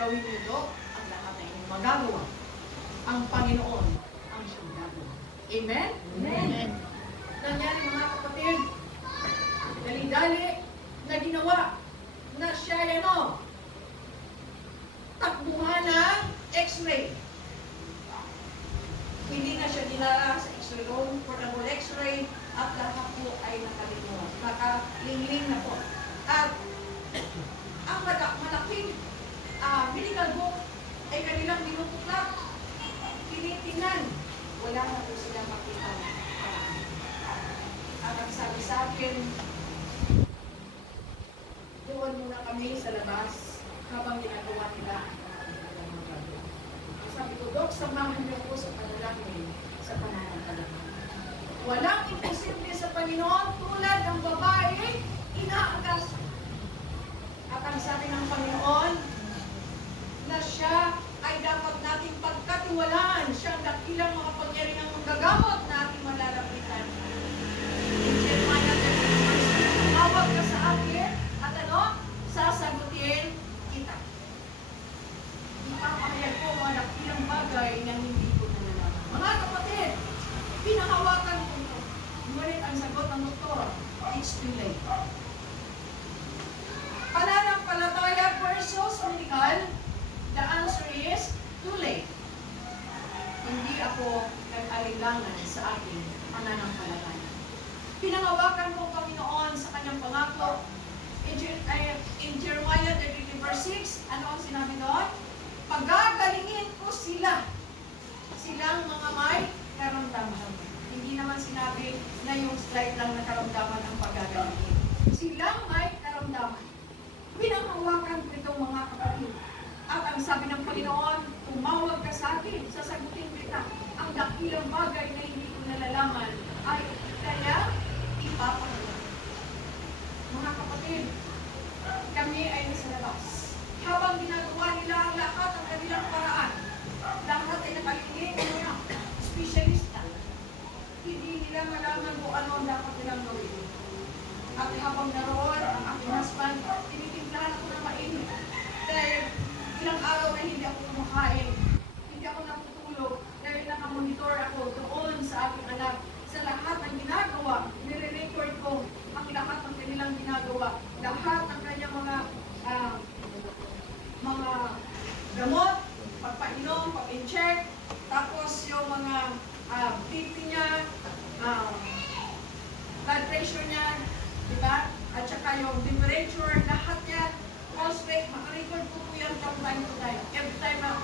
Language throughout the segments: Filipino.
gawin niyo ang lahat na inyong magagawa. Ang Panginoon ang siyang gagawa. Amen? Amen. Nangyari mga kapatid, dali-dali na ginawa na siya takbuhan ng X-ray. Hindi na siya dinala sa X-ray room, portable X-ray, at lahat po ay nakalingling na po. At ang malaking medical book ay kanilang dinutuklap, tinitingnan, wala na po sila makita. At ang sabi sa akin, doon muna kami sa labas habang ginagawa nila ang mga gagawa. Sabi ko, Dok, samahan niyo po sa panalangin sa pananampalataya. Walang imposible sa Panginoon tulad ng babae inaagasan. At ang sabi ng Panginoon na siya ay dapat nating pagkatiwalaan. Siya ang dakilang mga pangyariang manggagamot na ating malalapitan. Tawag ka sa akin at sasagutin kita. Ipapahayag ko mga dakilang bagay na hindi ko nalalaman. Mga kapatid, pinahawakan ko ito. Ngunit ang sagot ng doktor, it's too late. Pananampalataya versus medical, the answer is too late. Hindi ako nag-alilangan sa aking pananampalataya. Pinangawakan ko Panginoon sa kanyang pangako. In Jeremiah 33 verse 6, ano ang sinabi doon? Pagagalingin ko sila. Silang mga may karamdaman. Hindi naman sinabi na yung slight lang na karamdaman ang pagagalingin. Silang may karamdaman. Pinangawakan ko itong mga kapatid. At ang sabi ng Panginoon, tumawag ka sa akin, sasagutin kita. Ang dakilang bagay na hindi ko nalalaman ay kaya ipapagawa. Mga kapatid, kami ay nasa labas. Habang ginagawa nila ang lahat ng kanilang paraan, lahat ay nakalingin ng specialista. Hindi nila malaman kung ano ang dapat nilang gawin. At habang naroon ang aking husband, tinitimplahan ako na mainit. Dahil ilang araw na hindi ako kumakain, hindi ako natutulog, dahil nakamonitor ako doon sa aking anak. Sa lahat ng ginagawa, nire-record ko ang lahat ng kanilang ginagawa. Lahat ng kanyang mga gamot, pagpainom, pag-incheck, tapos yung mga BP niya, blood pressure niya, diba? At saka yung temperature, lahat yan, pulse rate, makarecord ko po yan from time to time. Every time na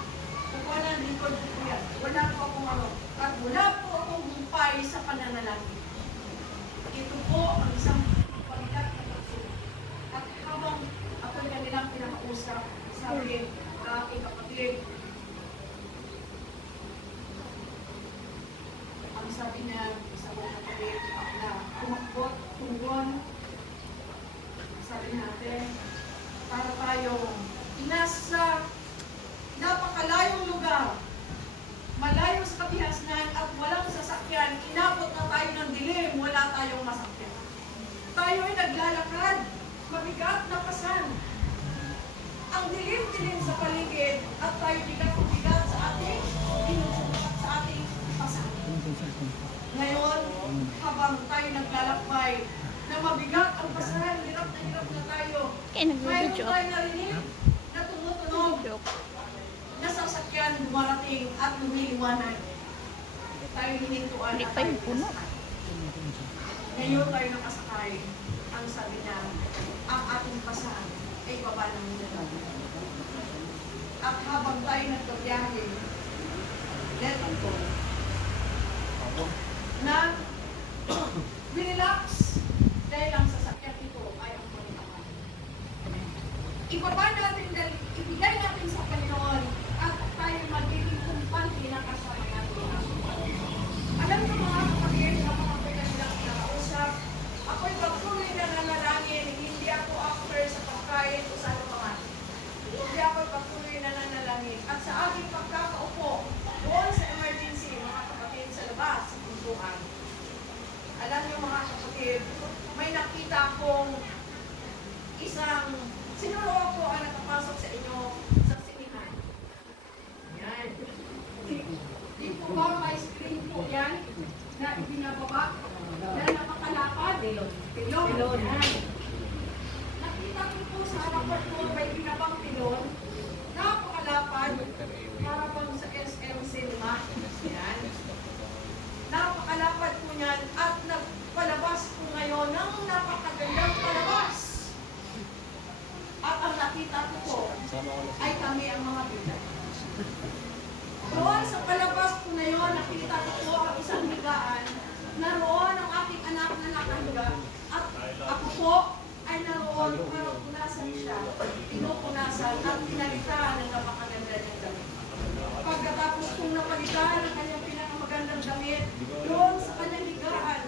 kukuha na, record ko po yan. Wala po akong at wala po akong humpay sa pananalangin. Ito po ang isang pagkat na pagsulit. At habang ako'y kanilang pinakausap, sabi na aking kapatid, ang sabi niya, sa mga kapatid, na kumakbot, tunggon, sabi natin, para tayong nasa napakalayong lugar, malayo sa kabihasnan at walang sasakyan, inabot na tayo ng dilim, wala tayong masakyan. Tayo ay naglalakad, mabigat na pasan. Ang dilim-dilim sa paligid at tayo bigat-bigat sa ating binubuhat sa ating pasan. Ngayon, habang tayo naglalakbay, na mabigat ang pasan, hirap na tayo. Mayroon tayo narinig na tumutunog na sasakyan dumarating at lumiliwanag. Tayo hinintuan at tayo nakasakay. Ngayon tayo nakasakay. Ang sabi niya, ang ating pasan ay baba ng minalaw. At habang tayo nagkabiyahe, let it go. Na relax dahil ang sasakyan ito ay ang Panginoon. Ibigay natin sa Panginoon at tayo magiging kumpante na kasama natin. Alam ko mga kapatid, sa mga pagkanilang kinakausap, ako'y pagtuloy na nanalangin, hindi ako after sa pagkain o sa ano pa man. Hindi ako pagtuloy na nanalangin. At sa aking pagkain, ay kami ang mga bida. Doon sa palabas ko na yun, nakita ko po ang isang higaan. Naroon ang aking anak na nakahiga. At ako po ay naroon para punasan siya. Pinupunasan at pinalitan ng napakaganda niyang damit. Pagkatapos kong napalitan ang kanyang pinakamagandang damit, doon sa kanyang higaan,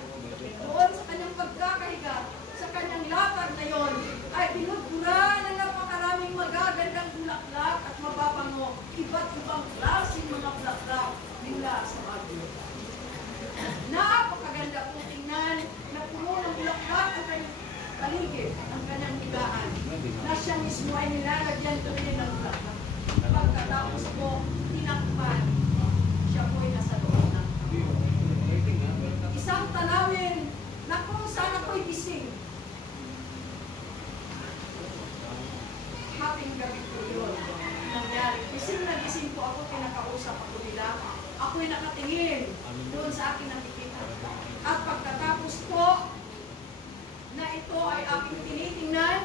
doon sa kanyang pagkakahiga, sa kanyang lakad na yon, ay binudbura ng napakaraming magagandang bulaklak at mababango, iba't ibang klaseng mga bulaklak mula sa bagyo. Napakaganda po tingnan na puno ng bulaklak ang kanyang paligid, ang kanyang higaan, na siya mismo ay nilalagyan tuloy ng bulaklak. Pagkatapos po, tinakpan, siya po ay nasa loob ng isang tanawin na kung saan ako'y gising. Hating gabi po yun nangyari. Gising na gising po ako, kinakausap ako nila. Ako'y nakatingin doon sa aking nakikita. At pagkatapos po na ito ay aking tinitingnan,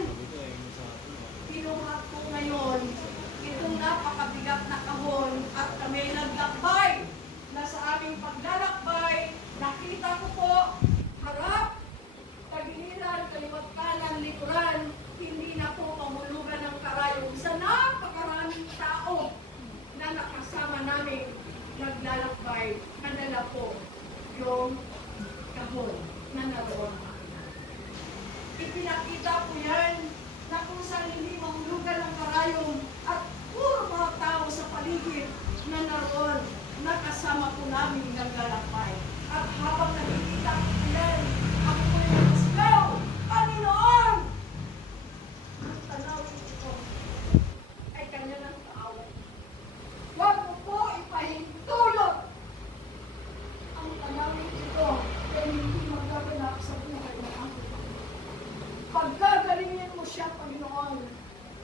kinuha ko ngayon itong napakabigat na kahon at kami naglakbay. Na sa aming paglalakbay, nakita ko po harap, tagiliran, kaliwat kanan, likuran, hindi na po pamulugan ng karayong sa napakaraming tao na nakasama namin naglalakbay. Kanala po yung kahon na naroon. Ipinakita po yan na kung saan hindi mamulugan ng karayong at puro mga tao sa paligid na naroon, nakasama po namin naglalakbay. At habang nakikita ko yan, ako po yung nagsigaw, Panginoon! Ang tanawin ito ay kanya ng kaaway. Huwag mo po ipahintulot ang tanawin ito ay hindi magaganap sa buhay ng ako. Pagkagalingin mo siya, Panginoon,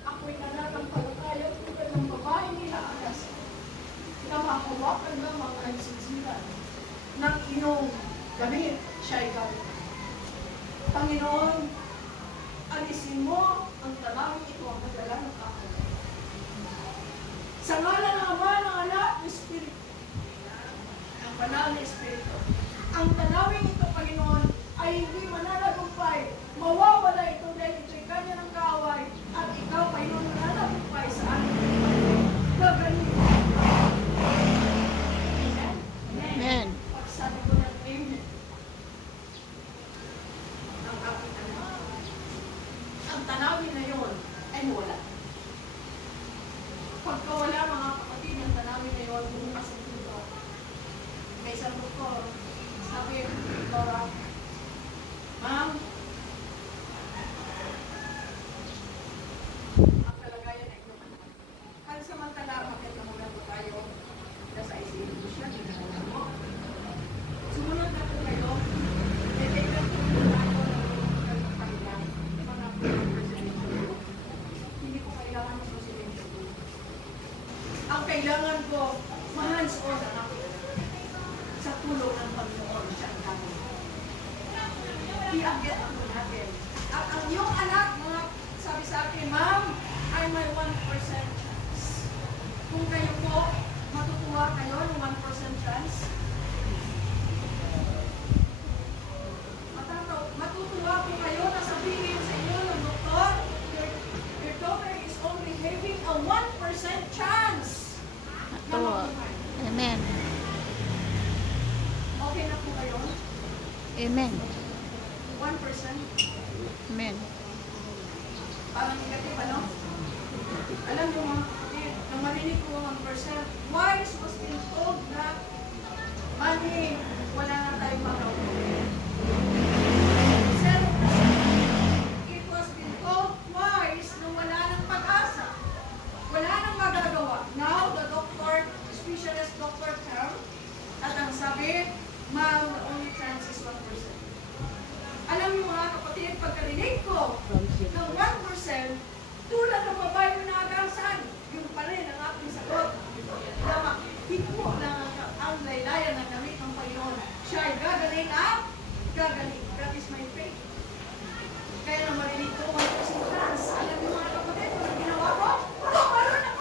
ako'y nananampalataya tulad ng babae nila Agas na makawakan ng mga kaisiksilan ng iyong gamit, siya'y gamit. Panginoon, alisin mo ang tanawin ito ang madala ng kakal. Sa ngalan ng Ama, ng Anak, ng Espiritu, ang banal na Espiritu, ang tanawin ito, Panginoon, ay hindi mananagumpay. Mawawala ito dahil ito'y kanya ng kaaway at ikaw, Panginoon, mananagumpay sa ating Panginoon. Gagaling. Amen. Pagsabi ko ng Amen, ang aking anak, ang tanawin na yun ay wala. Pagkawala, mga kapatid, ang tanawin na yun, bumukas ang pinto. May isang doktor, sabi, Laura, Ma'am, ang kalagayan ay ito. Ang samantala, bakit namula po tayo sa ICU siya, ginagawa mo. Sumunod na po kayo, nag-take po tayo ng pagkakas mga presidential. Hindi ko kailangan ng presidential. Ang kailangan ko, ma-hands-on ang ako sa tulong ng Panginoon siya ang kami. Ianggit ako natin. At ang iyong anak, mga sabi sa akin, Ma'am, ay may 1% chance. Kung kayo po, matutuwa kayo ng 1% chance, matutuwa po kayo na sabihin sa inyo ng doktor, your daughter is only having a 1% chance na mabuhay. Amen. Okay na po kayo? Amen. 1%? Amen. Parang negative, ano? Alam niyo mga kapatid, nang marinig ko ang 1%, wise was being told na money, wala na tayong magawin. 0%, it was being told twice na wala nang pag-asa. Wala nang magagawa. Now, the doctor, specialist doctor term, at ang sabi, ma'am, the only chance is 1%. Alam niyo mga kapatid, pagkarinig ko ng 1%, tulad ng babae na nagasan, yung pa rin ang aking sagot. Hikmo lang ang laylayan ng gamit ng Panginoon. Siya ay gagaling at gagaling. That is my faith. Kaya na marinig ko 1% chance. Alam niyo mga kapatid, kung ginawa ko, tumaroon ako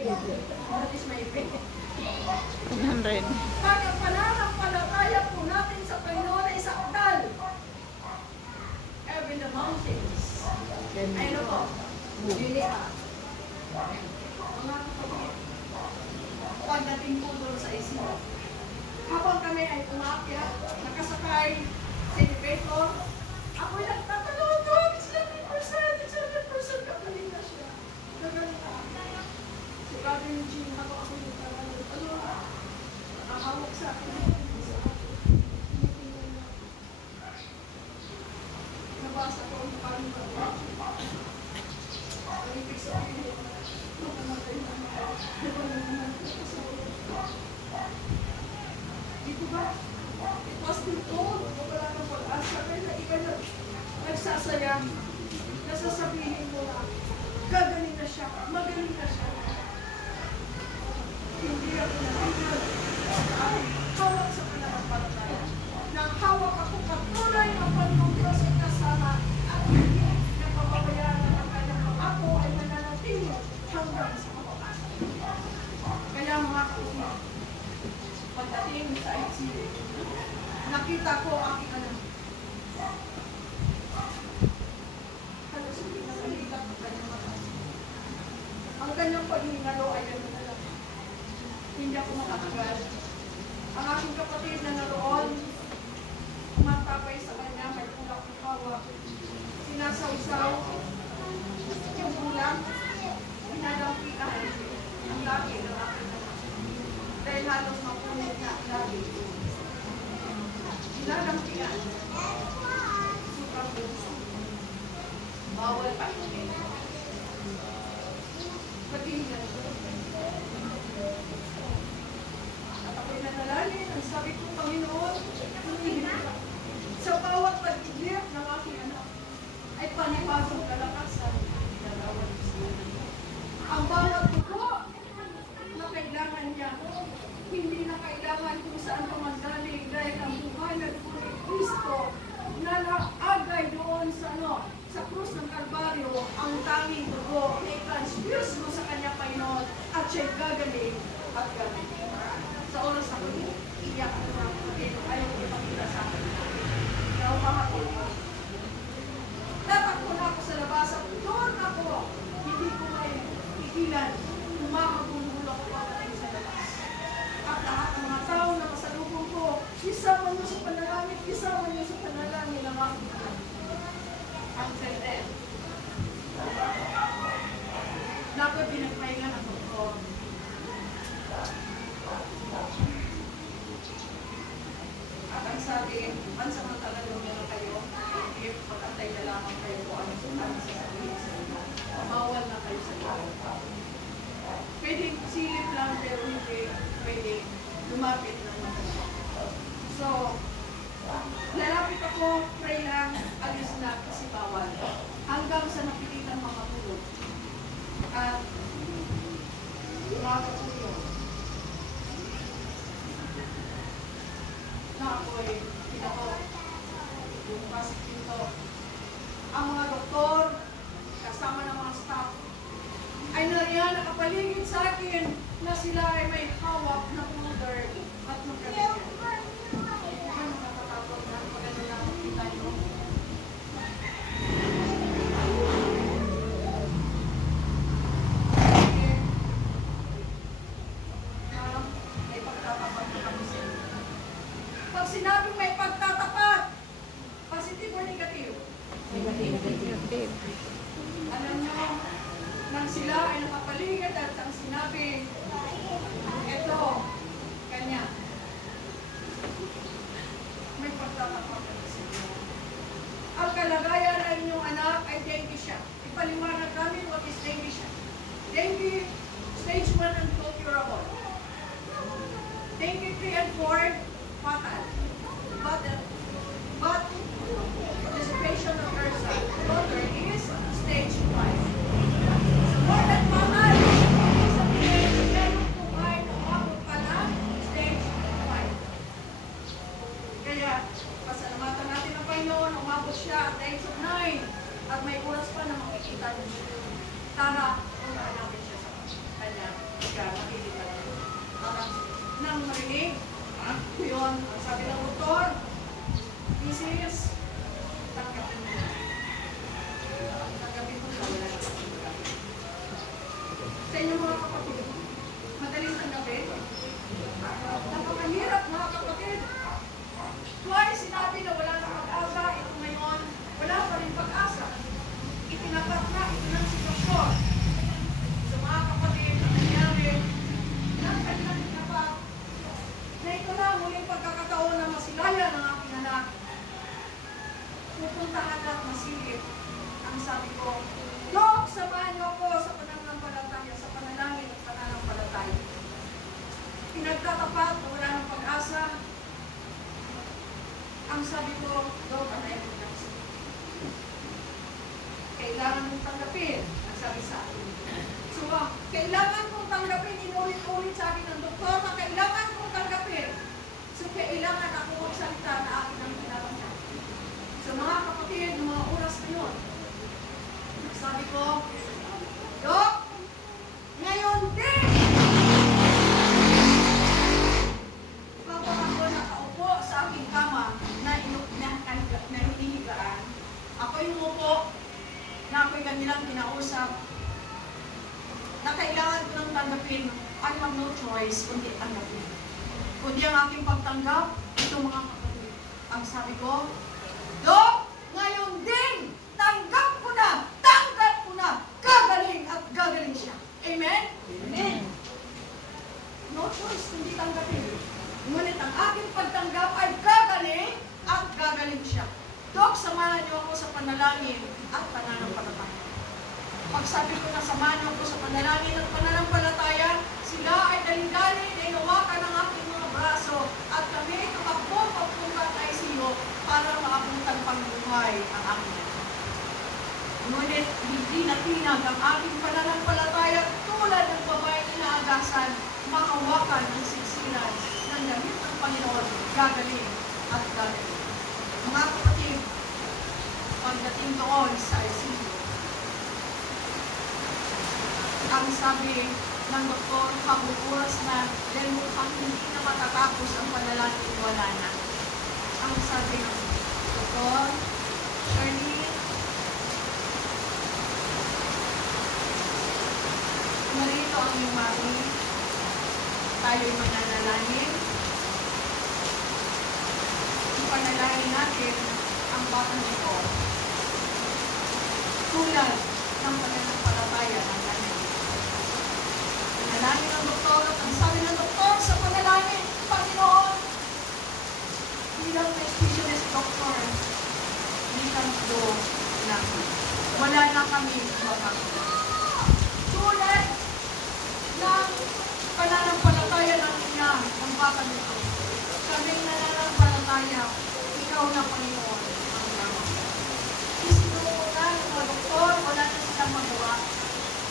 That is my faith. 100. Pag ang pananampalataya po natin sa Panginoon ay sakdal, even the mountains, ay ano po, liliha. Mga kapatid, pagdating po doon sa isla, habang kami ay umakyat, nakasakay sa elevator, ako'y nagtatalog, it's 100%, kagaling na siya. Nagaling na. Si Brother Eugene, ako yung talalog. Ano, nakahawak sa akin. Nabasa ko ang paano ba? Ang ibig sabihin, makamatay na ako. Dito ba? It was been told, wala nang pag-asa. Kaya iba na nagsasayang, nasasabihin mo na, gagaling na siya, magaling na siya. Hindi ako natinag. Hawak sa pananampalataya. Nang hawak ako patuloy ng Panginoong Diyos ay kasama at hindi na pababayaan ng kanyang ako ay mananatili hanggang sa kawasan. Kaya mga kapatid, pagdating sa ICU, nakita ko aking anak. Halos hindi na naligat ang kanyang mata. Ang kanyang paghingalo ay gano'n na lang. Hindi ako makatagal. Ang aking kapatid na naroon, umatapay sa kanya, may ulak ng hawak. Sinasawsaw, yung ulang, pinadampian, ang laki ng aking anak. Dahil halos mapunit na ang laki. Pinadampian. Sobrang bunso. Bawal pa ito. Patingin. At ako'y nanalangin, ang sabi ko, Panginoon, sa bawat pag-iglip ng aking anak, ay panibagong kalakasan na bawat isa. Ang bawat dugo na kailangan niya, hindi na kailangan kung saan pa magaling dahil ang buhay na Kristo na naagay doon sa krus ng Kalbaryo, ang tanging dugo na i-transfuse mo sa kanya, Panginoon, at siya'y gagaling at gagaling. Sa oras na ko, iyak ko na kapatid, ayaw ko ipakita sa akin. Pero kapatid, tatakbo na ako sa labas at doon ako, hindi ko may ikilan, umakagulong ako pagdating sa labas. At lahat ng mga tao na masalubong ko, isama niyo sa panalangin, isama niyo sa panalangin ng aking anak. Ang senten. Na ako'y pinagpahingan ng doktor. At ang sabi, pansamantala doon na kayo, if pag-antay na lamang kayo kung ano sasabihin sa inyo, bawal na kayo sa tao. Pwedeng silip lang, pero hindi pwede lumapit ng mga. So, lalapit ako, pray lang, alis na kasi bawal. Hanggang sa napilitan makatulog. At umaga po yun. Na ako'y pinakot. Bukas dito. Ang mga doktor, kasama ng mga staff, ay nariyan nakapaligid sa akin na sila ay may hawak na powder at magkakita. Ano nakatakot na maganda na makita nyo? May pagtatapat na kami sa inyo. Pag sinabing may pagtatapat, positive or negative? Negative. Alam nyo, nang sila ay nakapaligid at ang sinabi, eto, kanya. May pagtatapat na sa inyo. Ang kalagayan ng inyong anak ay dengue siya. Ipaliwanag namin what is dengue siya. Dengue, stage 1 and 2 curable. Dengue 3 and 4, fatal. But dissipation of HERSA, daughter is stage 5. Sa more than fatal, ibig sabihin, meron po ay umabot pa na stage 5. Kaya, pasalamatan natin ang Panginoon, umabot siya at the age of 9 at may oras pa na makikita niyo. Tara, puntaan natin siya sa kanya. nang marinig. Yun, ang sabi ng doktor, this is tanggapin mo. Tanggapin mo na wala na tanggapin. Sa inyo mga kapatid, madaling tanggapin. Napakahirap mga kapatid. Twice sinabi na wala na pag-asa, ito ngayon, wala pa rin pag-asa. Itinapat na, ito ng sitwasyon. So mga kapatid, ang nangyari, ng kanilang tinapat, na ito na muling pagkakataon na masilaya ng aking anak. Pupuntahan at masilip. Ang sabi ko, Dok, samahan niyo ako sa pananampalataya, sa panalangin at pananampalataya. Pinagtatapat na wala ng pag-asa. Ang sabi ko, Dok, anay ko lang. Kailangan mong tanggapin, ang sabi sa akin. So, kailangan kong tanggapin, inulit-ulit sa akin ng doktor na kailangan kong tanggapin. So, kailangan ako magsalita na akin ang kinabangan. So, mga kapatid, mga oras na yun, sabi ko, Dok, ngayon din, kapag ako nakaupo sa aking kama na hinihigaan, ako'y umupo, na ako'y kanilang kinausap, na kailangan ko nang tanggapin, I have no choice kundi tanggapin. Kundi ang aking pagtanggap, ito mga kapatid. Ang sabi ko, Dok, ngayon din, tanggap ko na, gagaling at gagaling siya. Amen? Amen. No choice kundi tanggapin. Ngunit ang aking pagtanggap ay gagaling at gagaling siya. Dok, samahan niyo ako sa panalangin at pananampalataya. Pag sabi ko na samahan niyo ako sa panalangin at pananampalataya, sila ay dali-dali na inawakan ng aking mga braso at kami tumakbo papunta sa ICU para maabutan pang buhay ang aking anak. Ngunit hindi natinag ang aking pananampalataya tulad ng babaeng inaagasan, makawakan ng siksilan ng damit ng Panginoon, gagaling at gagaling. Mga kapatid, pagdating doon sa ICU, ang sabi ng doktor, habang oras na, dahil mukhang hindi na matatapos ang panalangin, wala na. Ang sabi ng doktor, Shirley, narito ang iyong mami, tayo'y mananalangin. Ipanalangin natin ang bata nito tulad ng pananampalataya ng kanya. Panalangin ng doktor at ang sabi ng doktor sa panalangin, Panginoon, bilang may specialist doctor, do namin. Wala na kami makakita. Tulad ng pananampalataya ng ina ng bata nito. Kaming nananampalataya, ikaw na Panginoon ang naman. Isinuko na ng mga doktor, wala na silang magawa.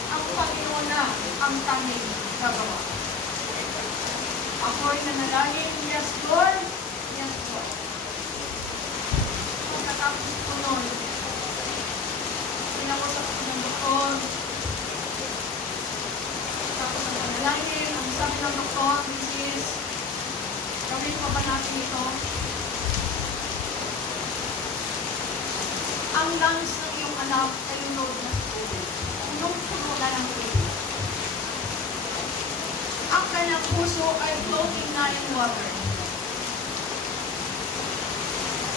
Ang Panginoon na ang tanging gagawa. Ako'y nanalangin, yes Lord, yes Lord. Pagkatapos ito nun, pinakosap ko ng doktor. Tapos ang panalangin, ang sabi ng doktor, Mrs. Gawin pa ba natin ito? Ang lungs ng iyong anak ay load na tubig. Punong-puno na ng tubig. Ang kanyang puso ay floating na in water.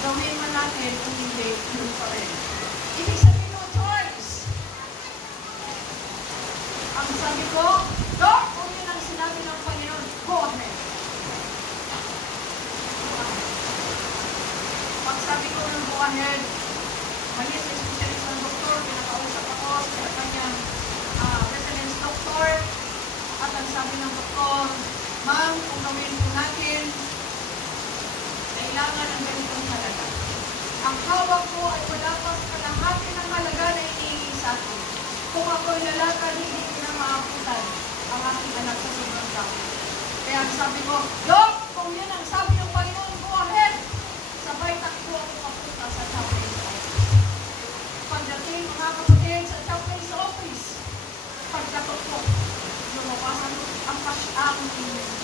Gawin man natin kung hindi, yun pa rin. Ibig sabihin, no choice. Ang sabi ko, Dok, kung yun ang sinabi ng Panginoon, go ahead. Pag sabi ko ng go ahead, malis na specialist ng doktor, pinakausap ako sa kanyang residence doctor, at ang sabi ng doktor, ma'am, kung gawin po natin, kailangan ang ganitong halaga. Ang hawak ko ay wala pa sa kalahati ng halaga na inihingi sa akin. Kung ako'y lalakad, hindi ko na maabutan ang aking anak sa sobrang dami. Kaya ang sabi ko, Dok, kung yan ang sabi ng Panginoon, go ahead. Sabay takbo ako papunta sa chaplain's office. Pagdating mga kapatid sa chaplain's office, pagdatok ko, lumawasan ang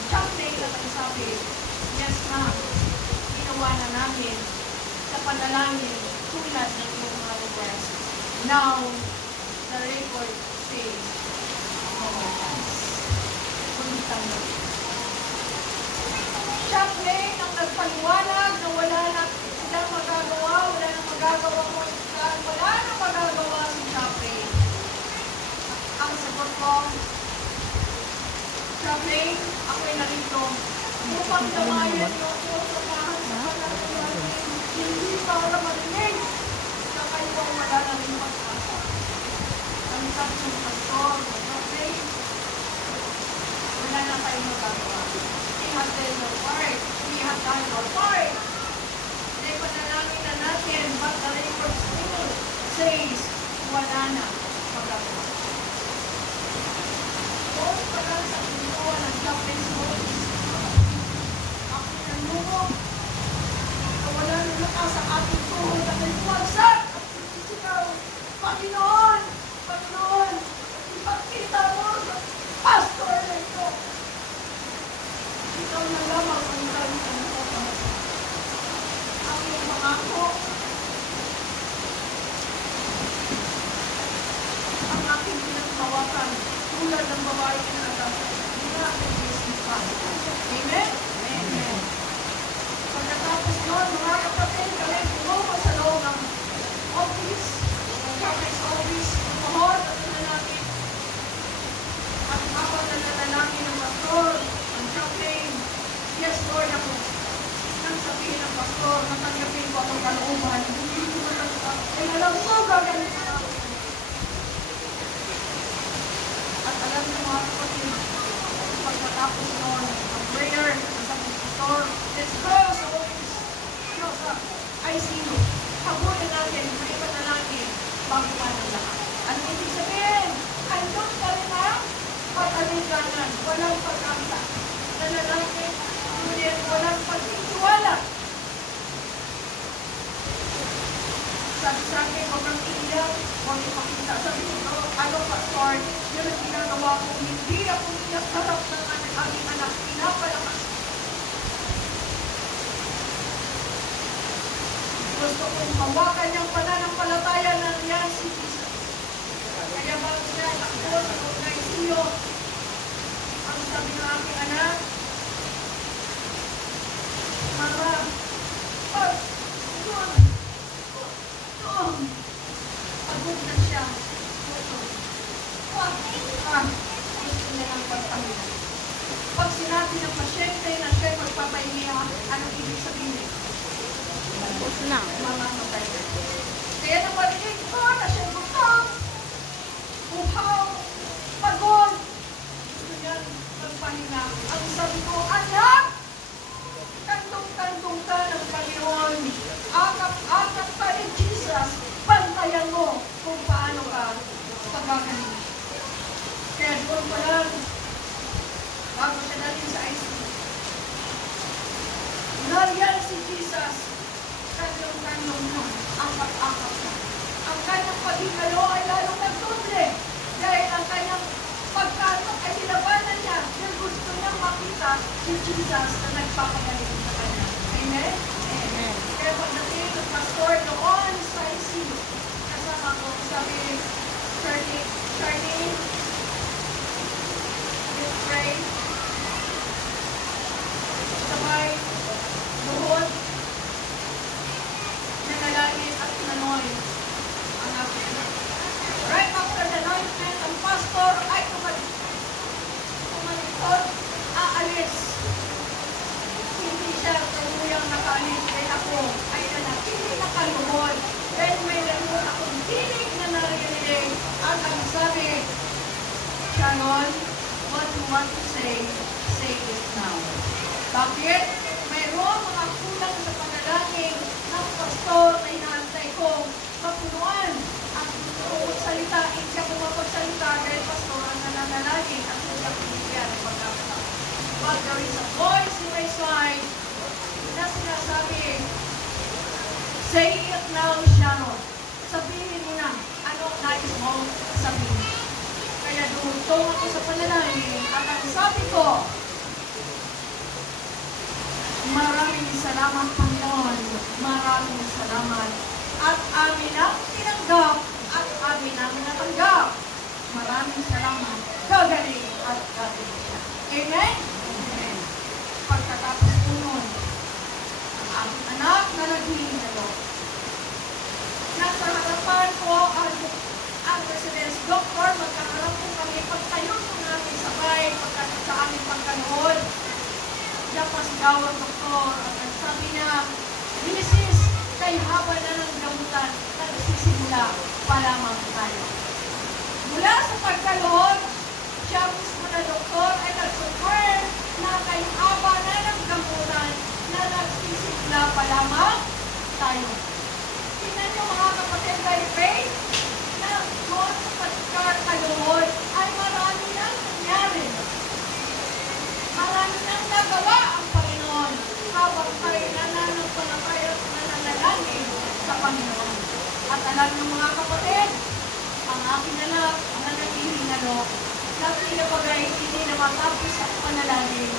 chaplain at ang sabi, yes ma'am, ginawa na namin sa panalangin tulad ng iyong mga request. Now, the record says, Chaplain ang nagpaliwanag na wala na silang magagawa, wala na magagawa mo, wala na magagawa si Chaplain. Ang sagot ko, Chaplain, ako'y narito upang damayan niyo ako sa panalangin, hindi para marinig na kayong wala na rin pag-asa. Ang sabi ng pastor, Chaplain, wala na tayong magagawa. We have done our part. We have done our part. May panalangin na natin, but the record still says, wala na magagawa. Doon pa lang sa pintuan ng chaplain's office, ako nanunok na wala na lakas sa ating tuhod at ay buwagsak at sisigaw, Panginoon! Panginoon! Ipagkita mo sa pastor na ito! Ikaw na lamang ang kanyang oras. Ang iyong pangako, ang aking pinaghawakan, tulad ng babae na nagkasal. Hindi natin isipin. Amen? Amen. Pagkatapos nun, mga kapatid, kami bumuha sa loob ng office, ng chaplain's office, mahor, at natin. At habang nananalangin ng pastor, ang chaplain, yes Lord, ako. Nang sabihin ng pastor, natanggapin ko ang kalooban. Hindi ko natanggap. Ay, alam mo, gagaling na ako. At alam niyo mga kapatid, pagkatapos noon, ang prayer, sabi ng pastor, let's go sa office. Sa ICU. Habulin natin, may panalangin, bago pa ng lahat. Ano ibig sabihin? Andun ka rin ang pag-aliganan, walang pag-asa. Nanalangin, ngunit walang pagtitiwala. Sabi sa akin, huwag kang iiyak, huwag ipakita. Sabi ko, ano pastor, yun ang ginagawa ko, hindi ako iiyak sa harap ng aming anak, pinapalakas. Gusto kong hawakan niyang pananampalataya na yan si Jesus. Kaya bago siya takbo sa loob na ICU, ang sabi ng aking anak, Mama, pagod na siya. Gusto niya ng pagpahinga. Pag sinabi ng pasyente na siya magpapahinga, anong ibig sabihin? Tapos na. Mamamatay na. Kaya nang marinig ko na siya gutom, uhaw, pagod, gusto niya magpahinga. Ang sabi ko, anak, kantong-kantong ka ng Panginoon. Akap-akap ka ni Jesus. Bantayan mo kung paano ka pagkakanin. Kaya doon pa lang, bago siya natin sa ICU, nariyan si Jesus, kantong-kantong na, akap-akap na. Ang kanyang paghingalo ay lalong nagdoble dahil ang kanyang pagkatok ay nilabanan niya dahil gusto niyang makita si Jesus na nagpapagaling sa kanya. Amen? Amen. Kaya pagdating ng pastor doon sa ICU, kasama ko, sabi, Charlie, let's pray. Sabay, buhod, nanalangin at nanoy ang akin. Right after the announcement, ang pastor ay tumalikod, aalis. Hindi siya tuluyang nakaalis dahil ako ay nanatili nakaluhod. Dahil may lamon akong tinig na narinig at ang sabi, Sharon, what you want to say it now. Bakit? Mayroong mga kulang sa panalangin ng pastor na inaantay kong mapunuan ang salita. Hindi ako mapagsalita dahil pastor ang nananalangin at hindi ako bigyan ng pagkakataon. But there is a voice in my side na sinasabi, say it now, Sharon. Sabihin mo na ano nais mo sabihin. Kaya dumutong ako sa panalangin at ang sabi ko, salamat, Panginoon. Maraming salamat. At amin ang tinanggap at amin ang natanggap. Maraming salamat. Gagaling at gagaling siya. Amen? Amen. Pagkatapos po nun, ang aking anak na naghihingalo. Nasa harapan ko ang residence doctor, magkaharap po kami, pagtayo po namin sabay, pagkatapos sa aming pagkanood. Diyan pa sigaw ang doktor at nagsabi niya, Mrs. kay haba na ng gamutan, nagsisimula pa lamang tayo. Mula sa pagkalood, siya mismo na doktor ay nag-confirm na kay haba na ng gamutan na nagsisimula pa lamang tayo. Tingnan niyo mga kapatid by faith na doon sa pagkakalood ay marami nang nangyari. Marami nang nagawa ang Panginoon habang tayo nananampalataya at nananalangin sa Panginoon. At alam niyo mga kapatid, ang aking anak, ang naghihingalo, na pinapagay hindi na matapos ang panalangin.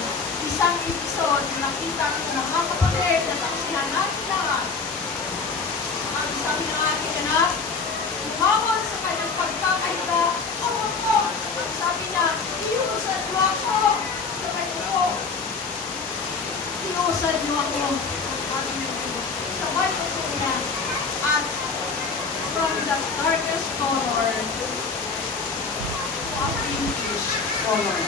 Isang episode na nakita ko ng mga kapatid na saksihan natin lahat. Ang sabi ng aking anak, umawon sa kanyang pagkakahinga, umawon ko. Ang sabi niya, iusan niyo ako. Sabi ko, iusan niyo ako. Sabi niya, sabay ko po niya. At from the darkest color to a pinkish color.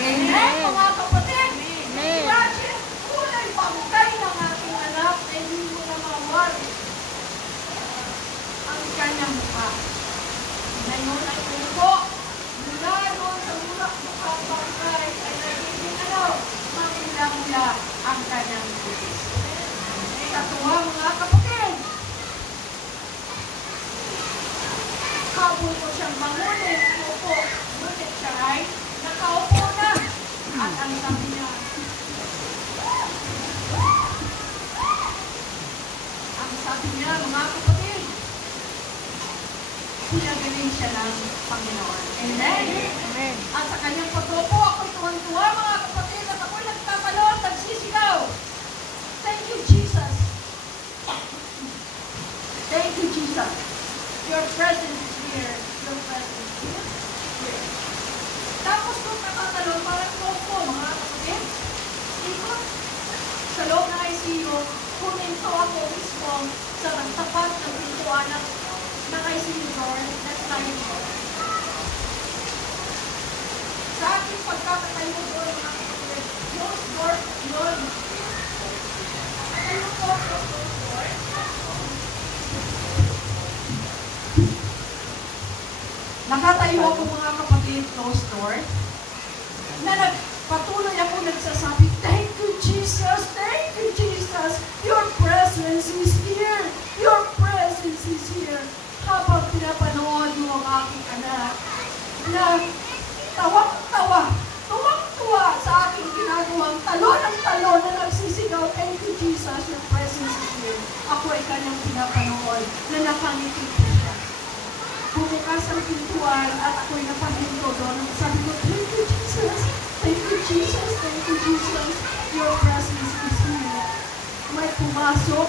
Amen, mga kapatid. Imagine, kulay bangkay ng aking anak na hindi mo na mawari ang kanyang mukha. Ngayon ay upo, mula doon sa mukhang bangkay ay nagiging mamula-mula ang kanyang butis. Katuwa mga kapatid. Habol ko siyang bangunin, upo. Ngunit siya ay nakaupo na. At ang sabi niya, mga kapatid, pinagaling siya ng Panginoon. Amen? Amen. At sa kanyang pagtupo, ako'y tuwan-tuwa mga kapatid at ako'y nagtatalon, nagsisigaw. Thank you, Jesus. Thank you, Jesus. Your presence is here. Your presence is here. Tapos kung nakatalon, parang po, mga kapatid, ikot sa loob ng ICU, huminto ako mismo sa tapat ng pintuan ng ICU door na sliding door. Sa aking pagkakatayo doon, mga kapatid, closed door, yun. At ano po, closed door? Nakatayo ako mga kapatid, closed door, na patuloy ako nagsasabi, thank you, Jesus, thank you, Jesus, your presence is here, your presence is here. Habang pinapanood mo ang aking anak, na tawang-tawa, tuwang-tuwa sa aking ginagawang talon ng talon na nagsisigaw, thank you, Jesus, your presence is here. Ako ay kanyang pinapanood na nakangiti po siya. Bumukas ang pintuan at ako'y napahinto doon. Sabi ko, thank you, Jesus. Thank you, Jesus. Thank you, Jesus. Your presence is here. May pumasok.